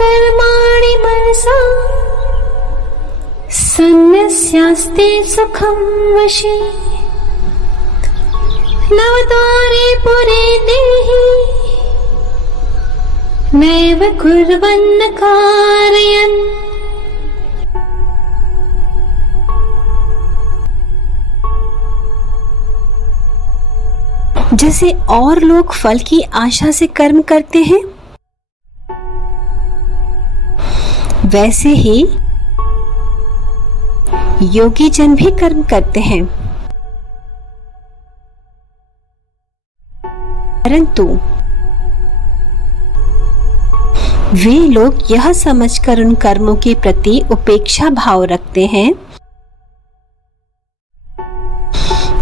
कर्माणि मनसा सन्न्यस्यास्ते सुखं वशे नवद्वारे पुरे देहि नैव कुर्वन्न कारयन्। जैसे और लोग फल की आशा से कर्म करते हैं, वैसे ही योगी जन भी कर्म करते हैं, परंतु वे लोग यह समझकर उन कर्मों के प्रति उपेक्षा भाव रखते हैं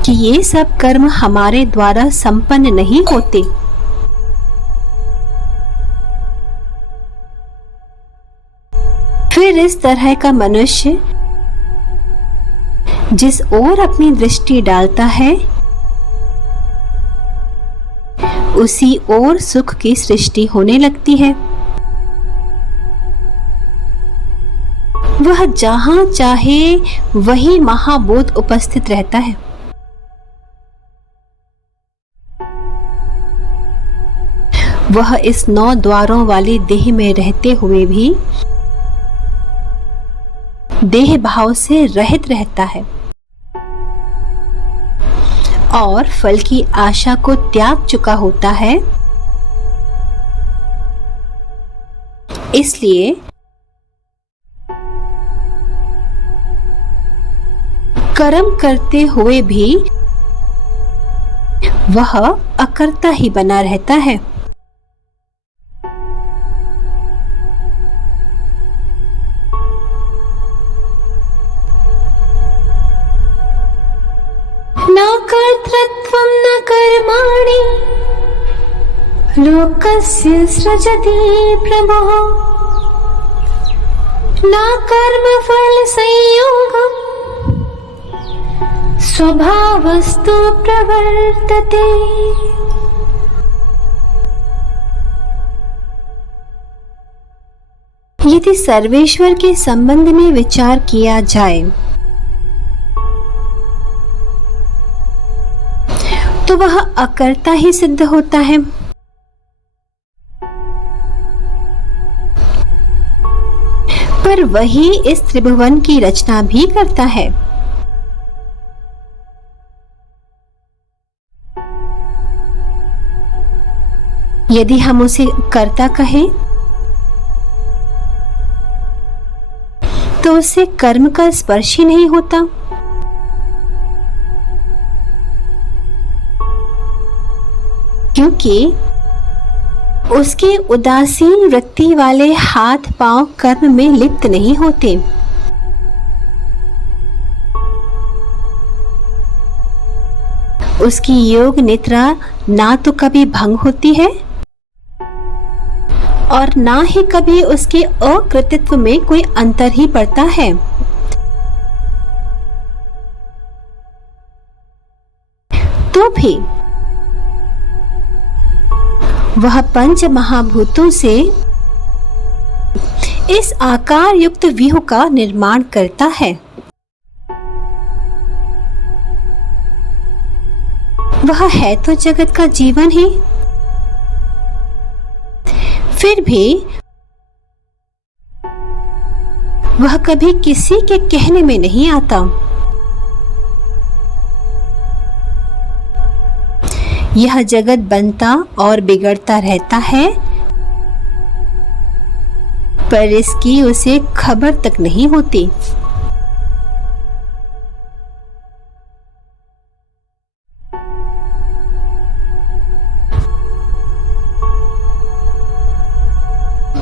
कि ये सब कर्म हमारे द्वारा संपन्न नहीं होते। फिर इस तरह का मनुष्य जिस ओर अपनी दृष्टि डालता है, उसी ओर सुख की सृष्टि होने लगती है। वह जहां चाहे वही महाबोध उपस्थित रहता है। वह इस 9 द्वारों वाली देह में रहते हुए भी देह भाव से रहित रहता है और फल की आशा को त्याग चुका होता है। इसलिए कर्म करते हुए भी वह अकर्ता ही बना रहता है। न कर्तृत्वं न कर्माणि लोकस्य सृजति प्रभुः न कर्मफल संयोगम् स्वभावस्तु प्रवर्तते। यदि सर्वेश्वर के संबंध में विचार किया जाए तो वह अकर्ता ही सिद्ध होता है। पर वही इस त्रिभुवन की रचना भी करता है। यदि हम उसे कर्ता कहें तो उससे कर्म का स्पर्श ही नहीं होता। क्योंकि उसके उदासीन वृत्ति वाले हाथ पांव कर्म में लिप्त नहीं होते। उसकी योग निद्रा ना तो कभी भंग होती है और ना ही कभी उसके अकृतित्व में कोई अंतर ही पड़ता है। तो भी वह पंच महाभूतों से इस आकार युक्त व्यूह का निर्माण करता है। वह है तो जगत का जीवन ही, फिर भी वह कभी किसी के कहने में नहीं आता। यह जगत बनता और बिगड़ता रहता है, पर इसकी उसे खबर तक नहीं होती।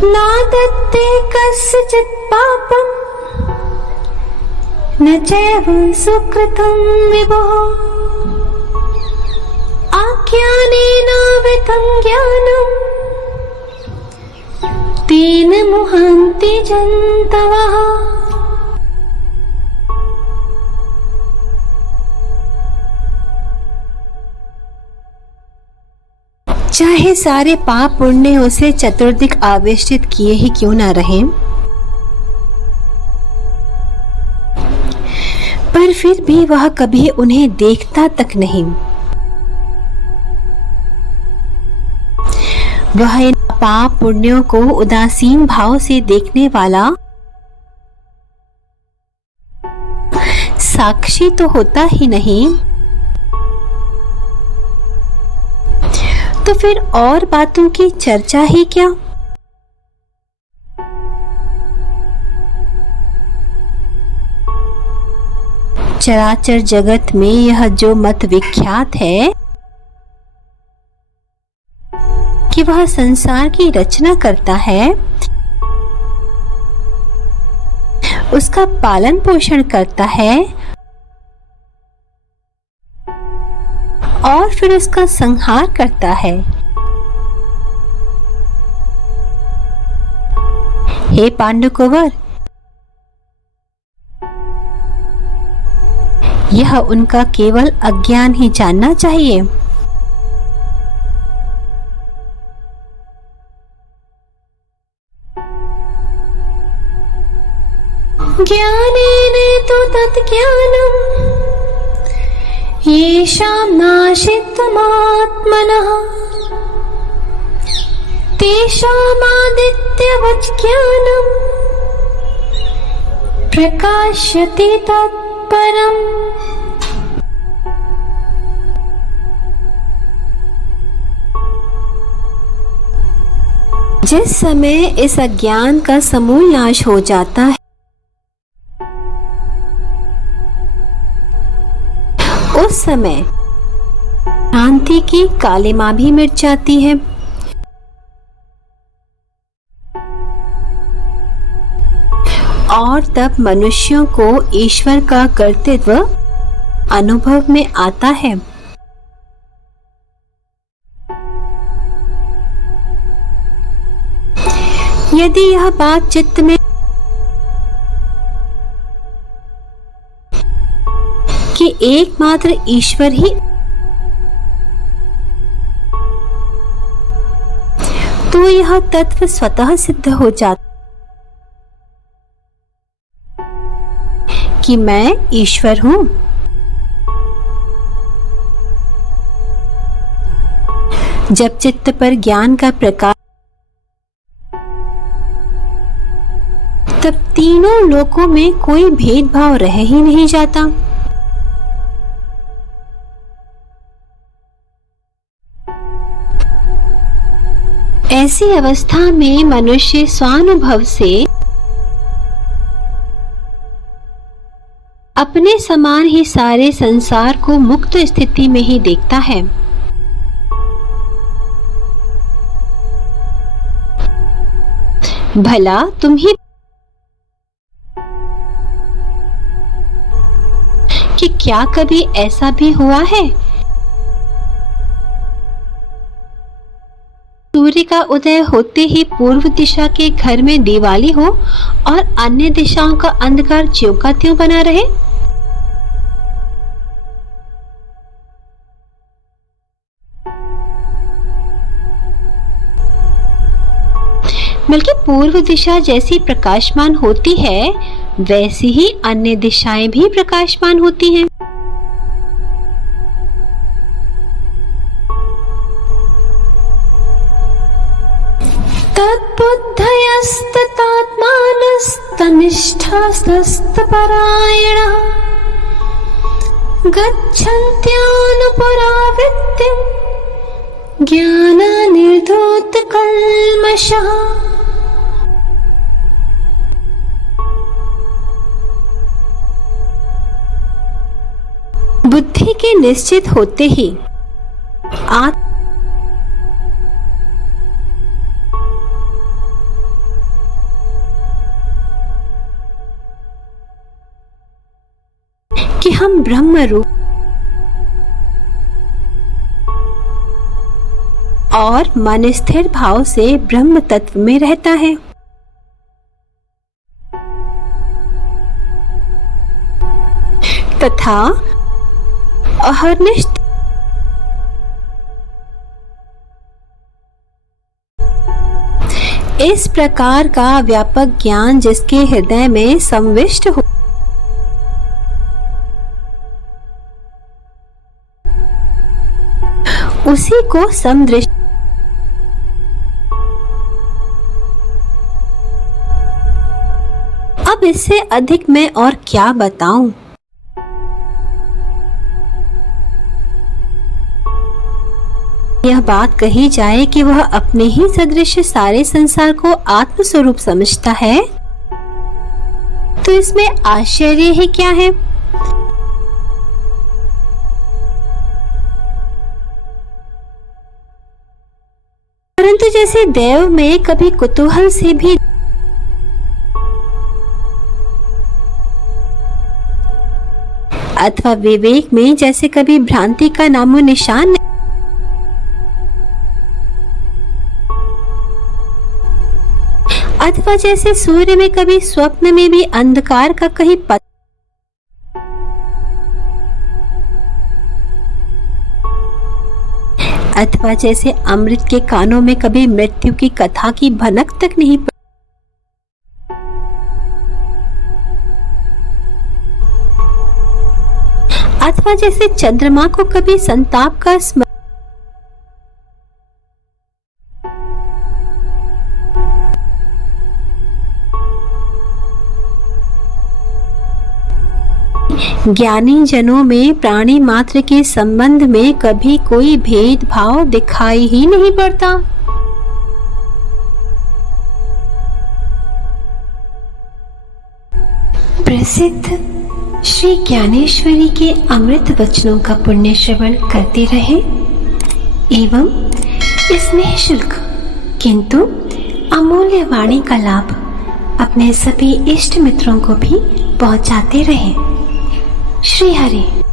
नादत्ते कस्यचित् पापं न चैव सुकृतं विभुः आज्ञानेनावृतं ज्ञानं तेन मुह्यन्ति जन्तवः। चाहे सारे पाप पुण्य उसे चतुर्दिक आवेष्टित किए ही क्यों ना रहें, पर फिर भी वह कभी उन्हें देखता तक नहीं। वह इन पाप पुण्यों को उदासीन भाव से देखने वाला साक्षी तो होता ही नहीं, तो फिर और बातों की चर्चा ही क्या। चराचर जगत में यह जो मत विख्यात है कि वह संसार की रचना करता है, उसका पालन पोषण करता है और फिर उसका संहार करता है। हे पांडुकुंवर, यह उनका केवल अज्ञान ही जानना चाहिए। ज्ञानेन तु तत्ज्ञानम् येषां नाशित्वमात्मनः तेषामादित्यवत् ज्ञानम् प्रकाश्यति तत्परम्। जिस समय इस अज्ञान का समूल नाश हो जाता है, उस समय शांति की कालिमा भी मिट जाती है। और तब मनुष्यों को ईश्वर का कर्तृत्व अनुभव में आता है। यदि यह बात चित्त में कि एकमात्र ईश्वर ही, तो यह तत्व स्वतः सिद्ध हो जाता कि मैं ईश्वर हूं। जब चित्त पर ज्ञान का प्रकाश, तब तीनों लोकों में कोई भेदभाव रह ही नहीं जाता। ऐसी अवस्था में मनुष्य स्वानुभव से अपने समान ही सारे संसार को मुक्त स्थिति में ही देखता है। भला तुम ही कि क्या कभी ऐसा भी हुआ है सूर्य का उदय होते ही पूर्व दिशा के घर में दिवाली हो और अन्य दिशाओं का अंधकार ज्यों का त्यों बना रहे? बल्कि पूर्व दिशा जैसी प्रकाशमान होती है, वैसी ही अन्य दिशाएं भी प्रकाशमान होती हैं। तद्बुद्धयस्ततात्मानस्तनिष्ठास्तपरायणः गच्छन्त्यानुपुरावृत्तिं ज्ञानानिर्धूतकल्मषः। बुद्धि के निश्चित होते ही कि हम ब्रह्म रूप और मन स्थिर भाव से ब्रह्म तत्व में रहता है। तथा अहर्निश इस प्रकार का व्यापक ज्ञान जिसके हृदय में संविष्ट हो, उसी को समदृष्टि। अब इससे अधिक मैं और क्या बताऊं। यह बात कही जाए कि वह अपने ही सदृश सारे संसार को आत्म स्वरूप समझता है, तो इसमें आश्चर्य ही क्या है। परंतु जैसे देव में कभी कुतूहल से भी अथवा विवेक में जैसे कभी भ्रांति का नामो निशान नहीं, अथवा जैसे सूर्य में कभी स्वप्न में भी अंधकार का कहीं पता, अथवा जैसे अमृत के कानों में कभी मृत्यु की कथा की भनक तक नहीं पड़ी, अथवा जैसे चंद्रमा को कभी संताप का स्मरण, ज्ञानी जनों में प्राणी मात्र के संबंध में कभी कोई भेदभाव दिखाई ही नहीं पड़ता। प्रसिद्ध श्री ज्ञानेश्वरी के अमृत वचनों का पुण्य श्रवण करते रहे एवं इस निःशुल्क किंतु अमूल्य वाणी का लाभ अपने सभी इष्ट मित्रों को भी पहुंचाते रहे। श्री हरि।